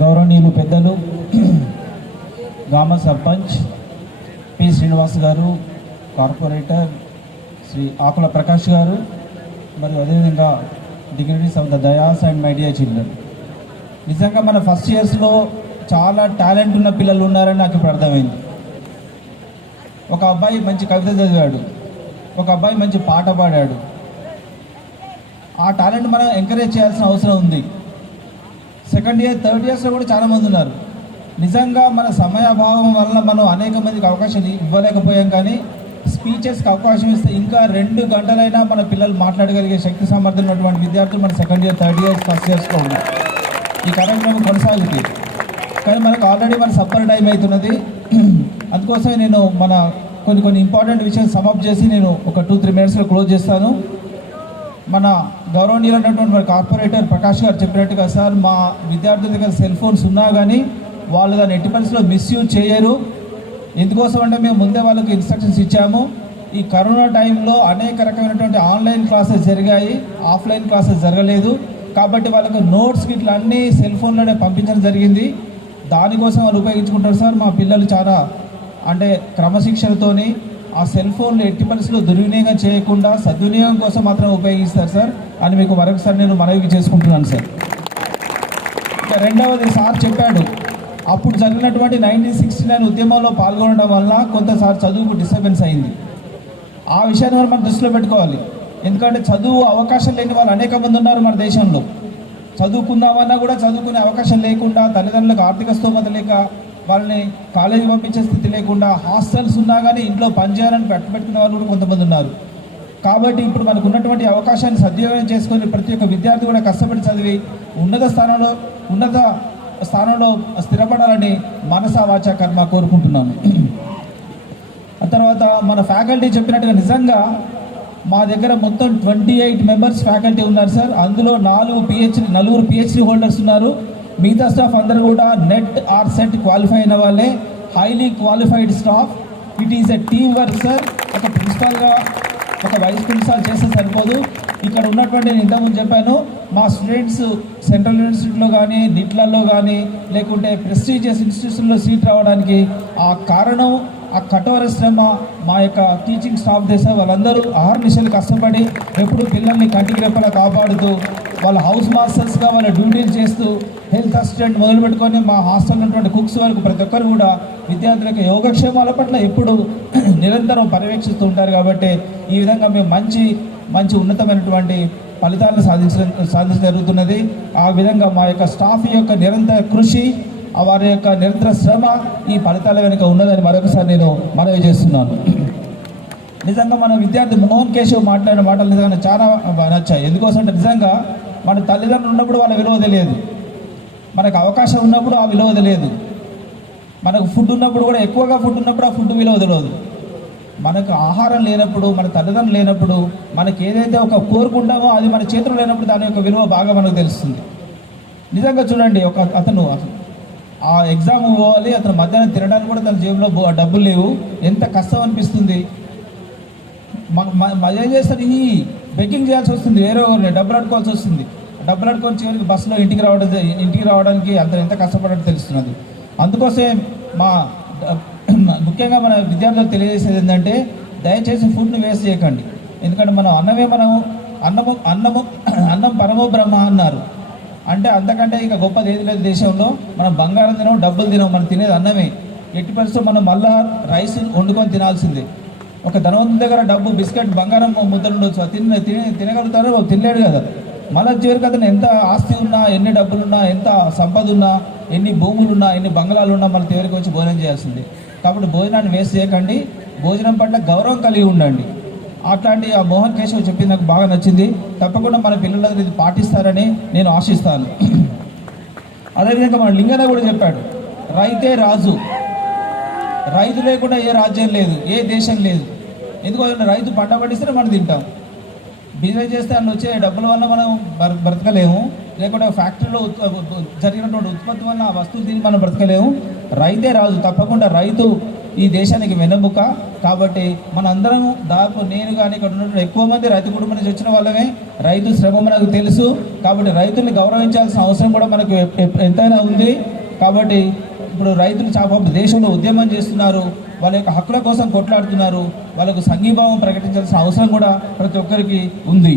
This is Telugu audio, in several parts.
గౌరవనీయులు పెద్దలు గ్రామ సర్పంచ్ పి శ్రీనివాస్ గారు, కార్పొరేటర్ శ్రీ ఆకుల ప్రకాష్ గారు, మరియు అదేవిధంగా dignities of the దయాస్ and my dear children. నిజంగా మన ఫస్ట్ ఇయర్స్లో చాలా టాలెంట్ ఉన్న పిల్లలు ఉన్నారని నాకు ఇప్పుడు అర్థమైంది. ఒక అబ్బాయి మంచి కవిత చదివాడు, ఒక అబ్బాయి మంచి పాట పాడాడు. ఆ టాలెంట్ మనం ఎంకరేజ్ చేయాల్సిన అవసరం ఉంది. సెకండ్ ఇయర్, థర్డ్ ఇయర్స్లో కూడా చాలామంది ఉన్నారు. నిజంగా మన సమయాభావం వల్ల మనం అనేక మందికి అవకాశం ఇవ్వలేకపోయాం, కానీ స్పీచెస్కి అవకాశం ఇస్తే ఇంకా 2 గంటలైనా మన పిల్లలు మాట్లాడగలిగే శక్తి సామర్థ్యం ఉన్నటువంటి విద్యార్థులు మన second year, third years, first ఇయర్స్లో ఉన్నారు. ఈ కార్యక్రమం కొనసాగుతుంది, కానీ మనకు ఆల్రెడీ మన సప్పర్ టైం అవుతున్నది. అందుకోసమే నేను మన కొన్ని ఇంపార్టెంట్ విషయాలు సమప్ చేసి నేను ఒక 2-3 మినిట్స్లో క్లోజ్ చేస్తాను. మన గౌరవనీయులైనటువంటి మన కార్పొరేటర్ ప్రకాష్ గారు చెప్పినట్టుగా, సార్ మా విద్యార్థుల దగ్గర సెల్ ఫోన్స్ ఉన్నా కానీ వాళ్ళు దాన్ని ఎట్టి పరిస్థితుల్లో మిస్యూజ్ చేయరు. ఎందుకోసం అంటే మేము ముందే వాళ్ళకి ఇన్స్ట్రక్షన్స్ ఇచ్చాము. ఈ కరోనా టైంలో అనేక రకమైనటువంటి ఆన్లైన్ క్లాసెస్ జరిగాయి, ఆఫ్లైన్ క్లాసెస్ జరగలేదు. కాబట్టి వాళ్ళకి నోట్స్ ఇట్లా అన్నీ సెల్ ఫోన్లోనే పంపించడం జరిగింది. దానికోసం వాళ్ళు ఉపయోగించుకుంటారు. సార్ మా పిల్లలు చాలా అంటే క్రమశిక్షణతోని ఆ సెల్ ఫోన్లు ఎట్టి పరిస్థితుల్లో దుర్వినియోగం చేయకుండా సద్వినియోగం కోసం మాత్రం ఉపయోగిస్తారు సార్ అని మీకు మరొకసారి నేను మనవి చేసుకుంటున్నాను సార్. ఇక రెండవది, సార్ చెప్పాడు అప్పుడు జరిగినటువంటి 1969 ఉద్యమంలో పాల్గొనడం వల్ల కొంతసారి చదువుకు డిస్టర్బెన్స్ అయింది. ఆ విషయాన్ని మనం దృష్టిలో పెట్టుకోవాలి. ఎందుకంటే చదువు అవకాశం లేని వాళ్ళు అనేక మంది ఉన్నారు మన దేశంలో. చదువుకుందామన్నా కూడా చదువుకునే అవకాశం లేకుండా, తల్లిదండ్రులకు ఆర్థిక స్తోమత లేక వాళ్ళని కాలేజీ పంపించే స్థితి లేకుండా, హాస్టల్స్ ఉన్నా కానీ ఇంట్లో పనిచేయాలని పెట్టుకునే వాళ్ళు కూడా కొంతమంది ఉన్నారు. కాబట్టి ఇప్పుడు మనకు ఉన్నటువంటి అవకాశాన్ని సద్వినియోగం చేసుకొని ప్రతి ఒక్క విద్యార్థి కూడా కష్టపడి చదివి ఉన్నత స్థానంలో స్థిరపడాలని మనసా వాచా కర్మ కోరుకుంటున్నాను. ఆ తర్వాత మన ఫ్యాకల్టీ చెప్పినట్టుగా నిజంగా మా దగ్గర మొత్తం 28 మెంబర్స్ ఫ్యాకల్టీ ఉన్నారు సార్. అందులో 4 PhD హోల్డర్స్ ఉన్నారు. మిగతా స్టాఫ్ అందరూ కూడా నెట్ ఆర్ సెట్ క్వాలిఫై అయిన వాళ్ళే, highly qualified staff. It is a team work sir. ఒక ప్రిన్సిపాల్గా ఒక వైస్ ప్రిన్సిపాల్ చేస్తే సరిపోదు. ఇక్కడ ఉన్నటువంటి నేను ఇంతకుముందు చెప్పాను, మా స్టూడెంట్స్ సెంట్రల్ యూనివర్సిటీలో కానీ, నిట్లలో కానీ, లేకుంటే ప్రెస్టీజియస్ ఇన్స్టిట్యూషన్లో సీట్ రావడానికి ఆ కారణం ఆ కఠోర శ్రమ మా యొక్క టీచింగ్ స్టాఫ్ చేసే వాళ్ళందరూ అహర్నిశలు కష్టపడి ఎప్పుడు పిల్లల్ని కంటికి రెప్పలా కాపాడుతూ వాళ్ళ హౌస్ మాస్టర్స్గా వాళ్ళ డ్యూటీలు చేస్తూ హెల్త్ అసిస్టెంట్ మొదలుపెట్టుకొని మా హాస్టల్లో ఉన్నటువంటి కుక్స్ వరకు ప్రతి ఒక్కరు కూడా విద్యార్థులకు యోగక్షేమాల పట్ల ఎప్పుడు నిరంతరం పర్యవేక్షిస్తూ ఉంటారు. కాబట్టి ఈ విధంగా మేము మంచి ఉన్నతమైనటువంటి ఫలితాలను సాధించడం జరుగుతున్నది. ఆ విధంగా మా యొక్క స్టాఫ్ యొక్క నిరంతర కృషి, వారి యొక్క నిరంతర శ్రమ ఈ ఫలితాల వెనుక ఉన్నదని మరొకసారి నేను మనవి చేస్తున్నాను. నిజంగా మన విద్యార్థి మోహన్ కేశవ్ మాట్లాడిన మాటలు నిజంగా చాలా నచ్చాయి. ఎందుకోసం అంటే నిజంగా మన తల్లిదండ్రులు ఉన్నప్పుడు వాళ్ళ విలువ తెలియదు, మనకు అవకాశం ఉన్నప్పుడు ఆ విలువ తెలియదు, మనకు ఫుడ్ ఉన్నప్పుడు కూడా ఎక్కువగా ఫుడ్ ఉన్నప్పుడు ఆ ఫుడ్ విలువ తెలియదు. మనకు ఆహారం లేనప్పుడు, మన తల్లిదండ్రులు లేనప్పుడు, మనకి ఏదైతే ఒక కోరుకుంటామో అది మన చేతులు లేనప్పుడు దాని యొక్క విలువ బాగా మనకు తెలుస్తుంది. నిజంగా చూడండి, అతను ఆ ఎగ్జామ్ పోవాలి, అతను మధ్యాహ్నం తినడానికి కూడా తన జేబులో డబ్బులు లేవు, ఎంత కష్టం అనిపిస్తుంది. ఏం చేస్తారు, ఈ బెగ్గింగ్ చేయాల్సి వస్తుంది, వేరే డబ్బులు అడుకోవాల్సి వస్తుంది. డబ్బులు అడుకొని చివరికి బస్సులో ఇంటికి రావడానికి ఎంత కష్టపడటం తెలుస్తున్నది. అందుకోసమే ముఖ్యంగా మన విద్యార్థులకు తెలియజేసేది ఏంటంటే, దయచేసి ఫుడ్ని వేస్ట్ చేయకండి. ఎందుకంటే అన్నం పరమో బ్రహ్మ అన్నారు. అంటే అంతకంటే ఇక గొప్పది ఏది లేదు దేశంలో. మనం బంగారం తినం, డబ్బులు తినం, మనం తినేది అన్నమే. ఎట్టి పరిస్థితుల్లో మనం మళ్ళా రైస్ వండుకొని తినాల్సిందే. ఒక ధనవంతుని దగ్గర డబ్బు, బిస్కెట్, బంగారం ముద్దలు ఉండొచ్చు, తినగలుగుతారో తినలేడు కదా. మళ్ళీ చివరికి అతను ఎంత ఆస్తి ఉన్నా, ఎన్ని డబ్బులున్నా, ఎంత సంపద ఉన్నా, ఎన్ని భూములున్నా, ఎన్ని బంగ్లాలు ఉన్నా మన చివరికి వచ్చి భోజనం చేయాల్సిందే. కాబట్టి భోజనాన్ని వేస్ట్ చేయకండి, భోజనం పట్ల గౌరవం కలిగి ఉండండి. అట్లాంటి ఆ మోహన్ కేశవ్ చెప్పింది నాకు బాగా నచ్చింది. తప్పకుండా మన పిల్లలందరూ ఇది పాటిస్తారని నేను ఆశిస్తాను. అదేవిధంగా మన లింగన్న కూడా చెప్పాడు, రైతే రాజు, రైతు లేకుండా ఏ రాజ్యం లేదు, ఏ దేశం లేదు. ఎందుకంటే రైతు పంట పండిస్తేనే మనం తింటాం. బిజినెస్ చేస్తే అందులో వచ్చే డబ్బుల వల్ల మనం బ్రతకలేము, లేకుంటే ఫ్యాక్టరీలో జరిగినటువంటి ఉత్పత్తి వల్ల ఆ వస్తువులు తిని మనం బ్రతకలేము. రైతే రాజు. తప్పకుండా రైతు ఈ దేశానికి వెన్నెముక. కాబట్టి మనందరం దాదాపు నేను కానీ ఇక్కడ ఉన్నటువంటి ఎక్కువ మంది రైతు కుటుంబం నుంచి వచ్చిన వాళ్ళమే. రైతు శ్రమ మనకు తెలుసు. కాబట్టి రైతుల్ని గౌరవించాల్సిన అవసరం కూడా మనకు ఎంతైనా ఉంది. కాబట్టి ఇప్పుడు రైతులు చాలా దేశంలో ఉద్యమం చేస్తున్నారు, వాళ్ళ యొక్క హక్కుల కోసం కొట్లాడుతున్నారు. వాళ్ళకు సంఘీభావం ప్రకటించాల్సిన అవసరం కూడా ప్రతి ఒక్కరికి ఉంది.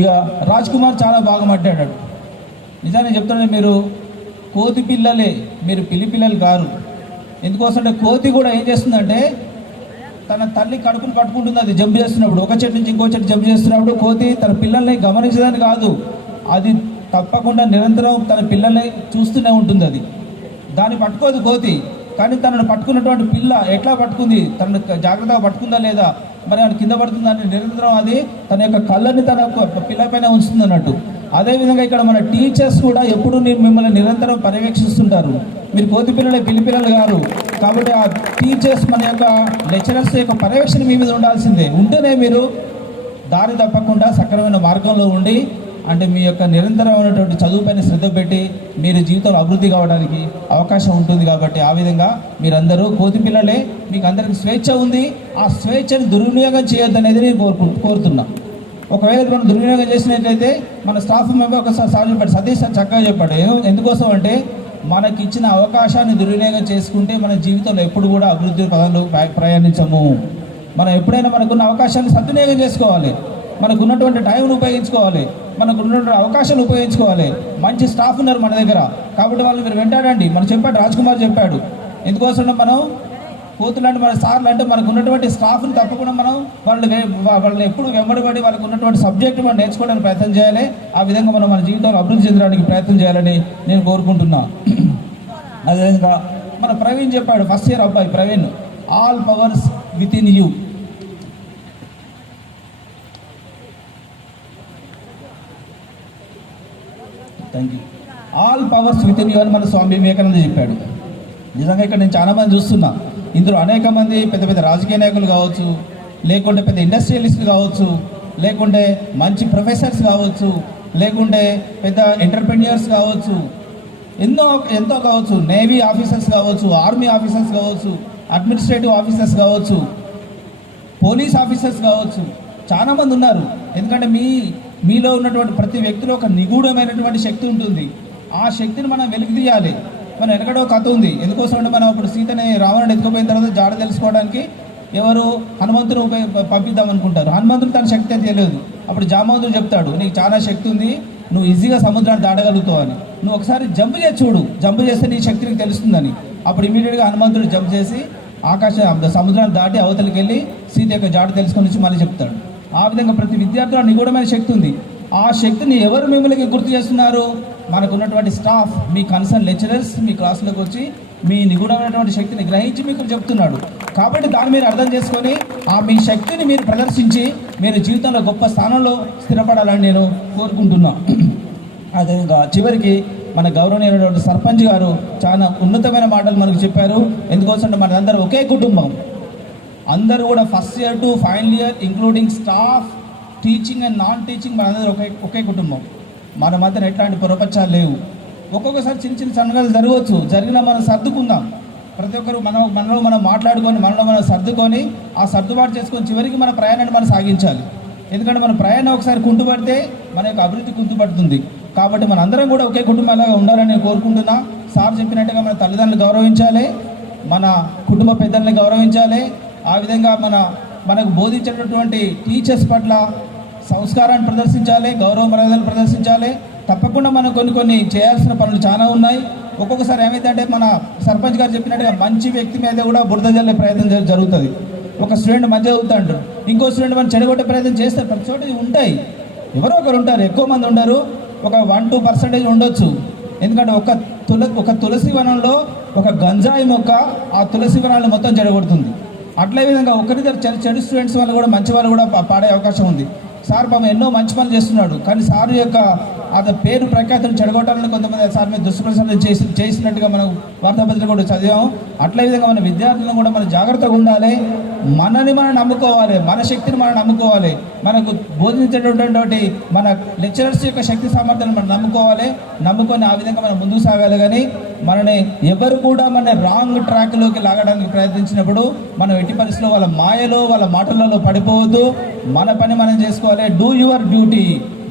ఇక రాజ్ కుమార్ చాలా బాగా మాట్లాడాడు. నిజాన్ని చెప్తున్నాను, మీరు కోతి పిల్లలే, మీరు పిల్లలు గారు. ఎందుకోసంటే కోతి కూడా ఏం చేస్తుందంటే తన తల్లి కడుపును పట్టుకుంటుంది. అది జంప్ చేస్తున్నప్పుడు, ఒక చెట్టు నుంచి ఇంకో చెట్టు జంప్ చేస్తున్నప్పుడు కోతి తన పిల్లల్ని గమనించదని కాదు, అది తప్పకుండా నిరంతరం తన పిల్లల్ని చూస్తూనే ఉంటుంది. అది దాన్ని పట్టుకోదు కోతి, కానీ తనను పట్టుకున్నటువంటి పిల్ల ఎట్లా పట్టుకుంది, తనను జాగ్రత్తగా పట్టుకుందా లేదా, మరి అది కింద పడుతుందని నిరంతరం అది తన యొక్క కళ్ళని తన పిల్ల పైన ఉంచుతుంది అన్నట్టు. అదేవిధంగా ఇక్కడ మన టీచర్స్ కూడా ఎప్పుడు మిమ్మల్ని నిరంతరం పర్యవేక్షిస్తుంటారు. మీరు కోతి పిల్లలే, పిల్లలు గారు. కాబట్టి ఆ టీచర్స్, మన యొక్క లెక్చరర్స్ యొక్క పర్యవేక్షణ మీ మీద ఉండాల్సిందే. ఉంటేనే మీరు దారి తప్పకుండా సక్రమైన మార్గంలో ఉండి, అంటే మీ యొక్క నిరంతరమైనటువంటి చదువుపైన శ్రద్ధ పెట్టి మీరు జీవితంలో అభివృద్ధి కావడానికి అవకాశం ఉంటుంది. కాబట్టి ఆ విధంగా మీరందరూ కోతి పిల్లలే, మీకు అందరికి స్వేచ్ఛ ఉంది. ఆ స్వేచ్ఛను దుర్వినియోగం చేయొద్దనేది నేను కోరుతున్నా. ఒకవేళ మనం దుర్వినియోగం చేసినట్లయితే మన స్టాఫ్ మెంబర్ ఒకసారి సార్ చెప్పాడు, సతీష్ సార్ చక్కగా చెప్పాడు. ఎందుకోసం అంటే మనకి ఇచ్చిన అవకాశాన్ని దుర్వినియోగం చేసుకుంటే మన జీవితంలో ఎప్పుడు కూడా అభివృద్ధి పదంలో ప్రయాణించము. మనం ఎప్పుడైనా మనకున్న అవకాశాన్ని సద్వినియోగం చేసుకోవాలి, మనకు ఉన్నటువంటి టైంను ఉపయోగించుకోవాలి, మనకు ఉన్నటువంటి అవకాశాలు ఉపయోగించుకోవాలి. మంచి స్టాఫ్ ఉన్నారు మన దగ్గర, కాబట్టి వాళ్ళు మీరు వెంటాడండి. మనం చెప్పాడు, రాజ్ కుమార్ చెప్పాడు. ఎందుకోసం మనం కోతులంటే మన సార్లు అంటే మనకు ఉన్నటువంటి స్టాఫ్ని తప్పకుండా మనం వాళ్ళని ఎప్పుడు వెంబడిపడి వాళ్ళకు ఉన్నటువంటి సబ్జెక్టు మనం నేర్చుకోవడానికి ప్రయత్నం చేయాలి. ఆ విధంగా మనం మన జీవితంలో అభివృద్ధి చెందడానికి ప్రయత్నం చేయాలని నేను కోరుకుంటున్నా. అదేవిధంగా మన ప్రవీణ్ చెప్పాడు, ఫస్ట్ ఇయర్ అబ్బాయి Praveen, all powers with in you. Thank you. All powers with in you అని మన స్వామి వివేకానంద చెప్పాడు. నిజంగా ఇక్కడ నేను చాలామంది చూస్తున్నా, ఇందులో అనేక మంది పెద్ద పెద్ద రాజకీయ నాయకులు కావచ్చు, లేకుంటే పెద్ద ఇండస్ట్రియలిస్టులు కావచ్చు, లేకుంటే మంచి ప్రొఫెసర్స్ కావచ్చు, లేకుంటే పెద్ద ఎంటర్ప్రెన్యూర్స్ కావచ్చు, ఎంతో కావచ్చు, నేవీ ఆఫీసర్స్ కావచ్చు, ఆర్మీ ఆఫీసర్స్ కావచ్చు, అడ్మినిస్ట్రేటివ్ ఆఫీసర్స్ కావచ్చు, పోలీస్ ఆఫీసర్స్ కావచ్చు, చాలామంది ఉన్నారు. ఎందుకంటే మీలో ఉన్నటువంటి ప్రతి వ్యక్తిలో ఒక నిగూఢమైనటువంటి శక్తి ఉంటుంది. ఆ శక్తిని మనం వెలికి తీయాలి. మనం ఎక్కడో కథ ఉంది. ఎందుకోసం అంటే మనం ఇప్పుడు సీతని రావణుడు ఎత్తుకుపోయిన తర్వాత జాడ తెలుసుకోవడానికి ఎవరు హనుమంతుని పంపిద్దాం అనుకుంటారు. హనుమంతుడు తన శక్తి అని తెలియదు. అప్పుడు జామవంతుడు చెప్తాడు, నీకు చాలా శక్తి ఉంది, నువ్వు ఈజీగా సముద్రాన్ని దాటగలుగుతావు అని. నువ్వు ఒకసారి జంప్ చేసి చూడు, జంప్ చేస్తే నీ శక్తి నీకు తెలుస్తుందని. అప్పుడు ఇమీడియట్గా హనుమంతుడు జంప్ చేసి సముద్రాన్ని దాటి అవతలికి వెళ్ళి సీత యొక్క జాడ తెలుసుకొని వచ్చి మళ్ళీ చెప్తాడు. ఆ విధంగా ప్రతి విద్యార్థిలో నిగూఢమైన శక్తి ఉంది. ఆ శక్తిని ఎవరు మిమ్మల్ని గుర్తు చేస్తున్నారు? మనకు ఉన్నటువంటి స్టాఫ్, మీ కన్సర్న్ లెక్చరర్స్ మీ క్లాసులోకి వచ్చి మీ నిగూఢమైనటువంటి శక్తిని గ్రహించి మీకు చెప్తున్నాడు. కాబట్టి దాన్ని మీరు అర్థం చేసుకొని మీ శక్తిని మీరు ప్రదర్శించి మీరు జీవితంలో గొప్ప స్థానంలో స్థిరపడాలని నేను కోరుకుంటున్నా. అదేవిధంగా చివరికి మన గౌరవనీయులైనటువంటి సర్పంచ్ గారు చాలా ఉన్నతమైన మాటలు మనకు చెప్పారు. ఎందుకోసం మనందరూ ఒకే కుటుంబం, అందరూ కూడా first year to final year including staff, teaching and non teaching, మనందరూ ఒకే కుటుంబం. మన మధ్యన ఎట్లాంటి పొరపచ్చాలు లేవు. ఒక్కొక్కసారి చిన్న చిన్న సంఘటనలు జరగవచ్చు, జరిగినా మనం సర్దుకుందాం. ప్రతి ఒక్కరు మనలో మనం మాట్లాడుకొని మనలో మనం సర్దుకొని ఆ సర్దుబాటు చేసుకొని చివరికి మన ప్రయాణాన్ని మనం సాగించాలి. ఎందుకంటే మన ప్రయాణం ఒకసారి కుంటుపడితే మన యొక్క అభివృద్ధి కుంటుపడుతుంది. కాబట్టి మన అందరం కూడా ఒకే కుటుంబాలాగా ఉండాలని నేను కోరుకుంటున్నా. సార్ చెప్పినట్టుగా మన తల్లిదండ్రులు గౌరవించాలి, మన కుటుంబ పెద్దల్ని గౌరవించాలి. ఆ విధంగా మనకు బోధించేటటువంటి టీచర్స్ పట్ల సంస్కారాన్ని ప్రదర్శించాలి, గౌరవ మర్యాదలు ప్రదర్శించాలి. తప్పకుండా మనం కొన్ని చేయాల్సిన పనులు చాలా ఉన్నాయి. ఒక్కొక్కసారి ఏమైందంటే మన సర్పంచ్ గారు చెప్పినట్టుగా మంచి వ్యక్తి మీద కూడా బురద జల్లే ప్రయత్నం జరుగుతుంది. ఒక స్టూడెంట్ మంచిగా చదువుతాడు, ఇంకో స్టూడెంట్ మనం చెడగొట్టే ప్రయత్నం చేస్తారు. ప్రతి చోట ఉంటాయి, ఎవరో ఒకరు ఉంటారు, ఎక్కువ మంది ఉండరు, ఒక 1-2% ఉండొచ్చు. ఎందుకంటే ఒక తులసి వనంలో ఒక గంజాయి మొక్క ఆ తులసి వనాన్ని మొత్తం చెడగొడుతుంది. అట్లే విధంగా ఒకరిద్దరు చెడు స్టూడెంట్స్ వల్ల కూడా మంచి వాళ్ళు కూడా పాడే అవకాశం ఉంది. సార్ పాపం ఎన్నో మంచి పనులు చేస్తున్నాడు, కానీ సార్ యొక్క అది పేరు ప్రఖ్యాతులు చెడగొట్టాలని కొంతమంది సార్ మీద దుష్ప్రచారం చేసినట్టుగా మనం వార్తాపత్రిక కూడా చదివాము. అట్లే విధంగా మన విద్యార్థులను కూడా మనం జాగ్రత్తగా ఉండాలి. మనని మనం నమ్ముకోవాలి, మన శక్తిని మనం నమ్ముకోవాలి, మనకు బోధించేటటువంటి మన లెక్చరర్స్ యొక్క శక్తి సామర్థ్యాలను మనం నమ్ముకొని ఆ విధంగా మనం ముందుకు సాగాలి. కానీ మనని ఎవరు కూడా మన రాంగ్ ట్రాక్లోకి లాగడానికి ప్రయత్నించినప్పుడు మనం ఎట్టి పరిస్థితుల్లో వాళ్ళ మాయలో వాళ్ళ మాటలలో పడిపోవద్దు. మన పని మనం చేసుకోవాలి. Do your duty,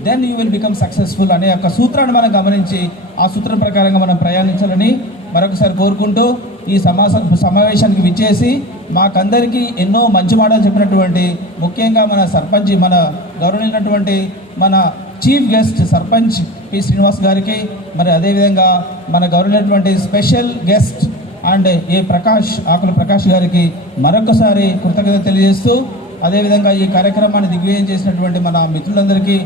then you will become successful అనే యొక్క సూత్రాన్ని మనం గమనించి ఆ సూత్రం ప్రకారంగా మనం ప్రయాణించాలని మరొకసారి కోరుకుంటూ ఈ సమావేశానికి విచ్చేసి మాకందరికీ ఎన్నో మంచి మాటలు చెప్పినటువంటి ముఖ్యంగా మన సర్పంచ్, మన గౌరవనీయులైనటువంటి మన chief guest sarpanch P Srinivas గారికి, మరి అదేవిధంగా మన గౌరవనీయులైనటువంటి స్పెషల్ గెస్ట్ అండ్ ఆకుల ప్రకాష్ గారికి మరొకసారి కృతజ్ఞత తెలియజేస్తూ, అదేవిధంగా ఈ కార్యక్రమాన్ని దిగ్విజయం చేసినటువంటి మన మిత్రులందరికీ,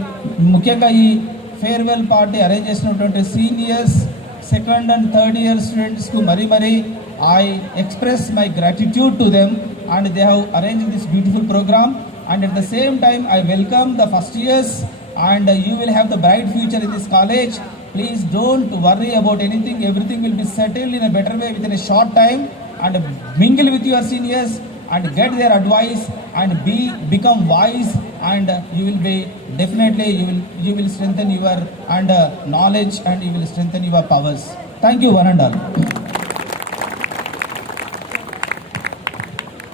ముఖ్యంగా ఈ ఫేర్వెల్ పార్టీ అరేంజ్ చేసినటువంటి seniors, second and third year స్టూడెంట్స్కు మరీ I express my gratitude to them, and they have arranged this beautiful program. And at the same time, I welcome the first years, and you will have the bright future in this college. Please don't worry about anything. Everything will be settled in a better way within a short time. And mingle with your seniors and get their advice and become wise, and you will be definitely you will strengthen your knowledge, and you will strengthen your powers. Thank you one and all.